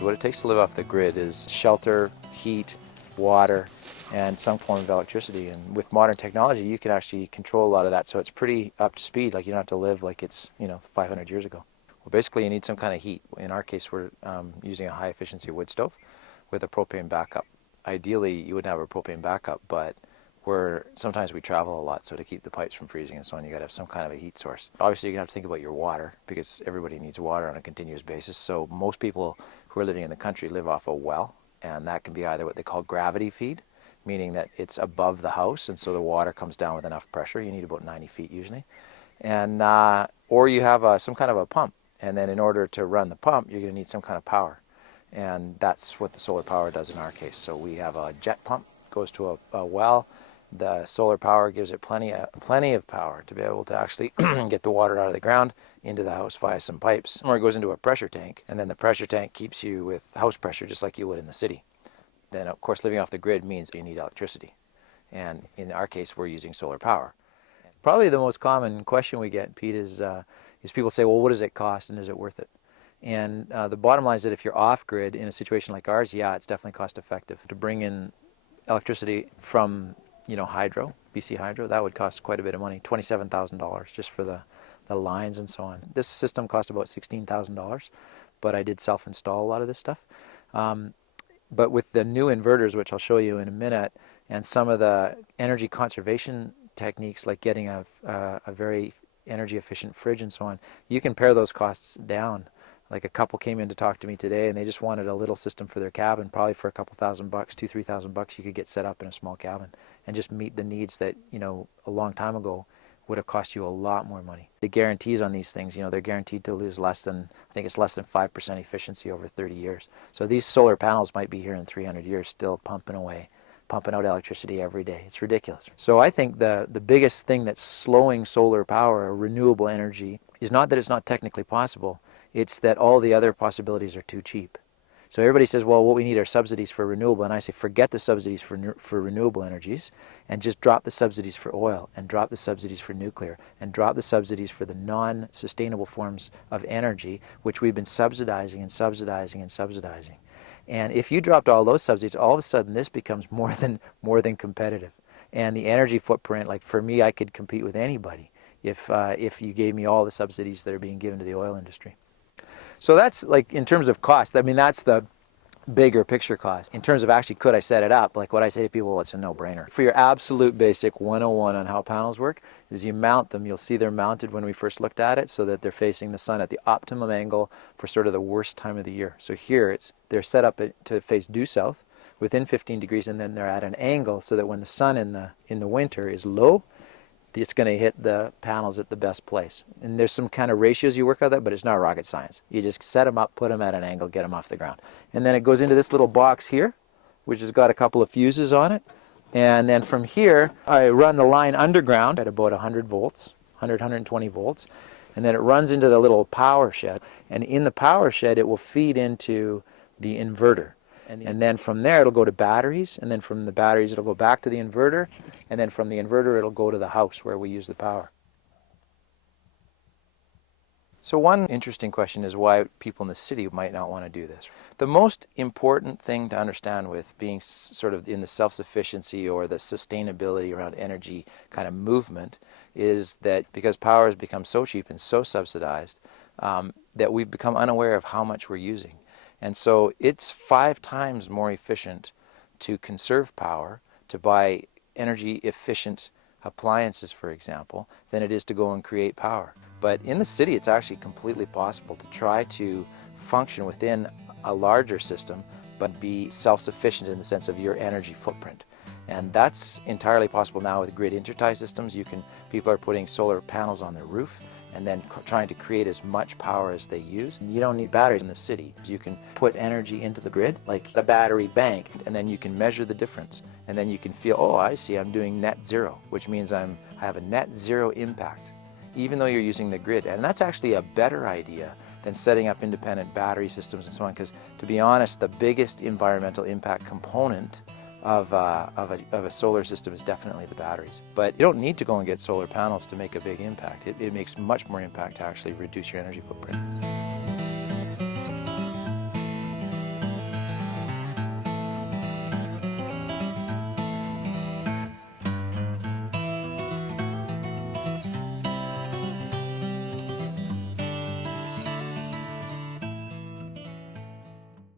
What it takes to live off the grid is shelter, heat, water, and some form of electricity. And with modern technology, you can actually control a lot of that, so it's pretty up to speed. Like, you don't have to live like it's 500 years ago. Well, basically you need some kind of heat. In our case, we're using a high efficiency wood stove with a propane backup. Ideally you wouldn't have a propane backup, but sometimes we travel a lot, so to keep the pipes from freezing and so on, you got to have some kind of a heat source. Obviously, you're going to have to think about your water, because everybody needs water on a continuous basis. So most people who are living in the country live off a well, and that can be either what they call gravity feed, meaning that it's above the house, and so the water comes down with enough pressure. You need about 90 feet usually. And or you have some kind of a pump, and then in order to run the pump, you're going to need some kind of power. And that's what the solar power does in our case. So we have a jet pump, goes to a well. The solar power gives it plenty of power to be able to actually get the water out of the ground into the house via some pipes. Or it goes into a pressure tank, and then the pressure tank keeps you with house pressure just like you would in the city. Then, of course, living off the grid means you need electricity. And in our case, we're using solar power. Probably the most common question we get, Pete, is people say, well, what does it cost and is it worth it? And the bottom line is that if you're off-grid in a situation like ours, yeah, it's definitely cost-effective. To bring in electricity from hydro, BC Hydro, that would cost quite a bit of money, $27,000 just for the lines and so on. This system cost about $16,000, but I did self-install a lot of this stuff. But with the new inverters, which I'll show you in a minute, and some of the energy conservation techniques like getting a very energy efficient fridge and so on, you can pare those costs down. Like, a couple came in to talk to me today, and they just wanted a little system for their cabin. Probably for a couple $1,000, $2,000-3,000, you could get set up in a small cabin and just meet the needs that a long time ago would have cost you a lot more money. The guarantees on these things, they're guaranteed to lose less than 5% efficiency over 30 years. So these solar panels might be here in 300 years, still pumping out electricity every day. It's ridiculous. So I think the biggest thing that's slowing solar power, renewable energy, is not that it's not technically possible. It's that all the other possibilities are too cheap. So everybody says, well, what we need are subsidies for renewable. And I say, forget the subsidies for renewable energies and just drop the subsidies for oil and drop the subsidies for nuclear and drop the subsidies for the non-sustainable forms of energy, which we've been subsidizing and subsidizing and subsidizing. And if you dropped all those subsidies, all of a sudden this becomes more than competitive. And the energy footprint, like for me, I could compete with anybody if you gave me all the subsidies that are being given to the oil industry. So that's, like, in terms of cost, I mean, that's the bigger picture cost. In terms of actually could I set it up, like what I say to people, well, it's a no-brainer. For your absolute basic 101 on how panels work is you mount them. You'll see they're mounted when we first looked at it so that they're facing the sun at the optimum angle for sort of the worst time of the year. So here they're set up to face due south within 15 degrees, and then they're at an angle so that when the sun in the winter is low, it's going to hit the panels at the best place. And there's some kind of ratios you work out that, but it's not rocket science. You just set them up, put them at an angle, get them off the ground. And then it goes into this little box here, which has got a couple of fuses on it. And then from here, I run the line underground at about 100 volts, 120 volts. And then it runs into the little power shed. And in the power shed, it will feed into the inverter. And then from there, it'll go to batteries. And then from the batteries, it'll go back to the inverter. And then from the inverter, it'll go to the house where we use the power. So one interesting question is why people in the city might not want to do this. The most important thing to understand with being sort of in the self-sufficiency or the sustainability around energy kind of movement is that because power has become so cheap and so subsidized, that we've become unaware of how much we're using. And so it's 5 times more efficient to conserve power, to buy energy efficient appliances, for example, than it is to go and create power. But in the city, it's actually completely possible to try to function within a larger system, but be self-sufficient in the sense of your energy footprint. And that's entirely possible now with grid-intertie systems. People are putting solar panels on their roof and then trying to create as much power as they use. And you don't need batteries in the city. You can put energy into the grid, like a battery bank, and then you can measure the difference. And then you can feel, oh, I see, I'm doing net zero, which means I have a net zero impact, even though you're using the grid. And that's actually a better idea than setting up independent battery systems and so on, because to be honest, the biggest environmental impact component of a solar system is definitely the batteries. But you don't need to go and get solar panels to make a big impact. It makes much more impact to actually reduce your energy footprint.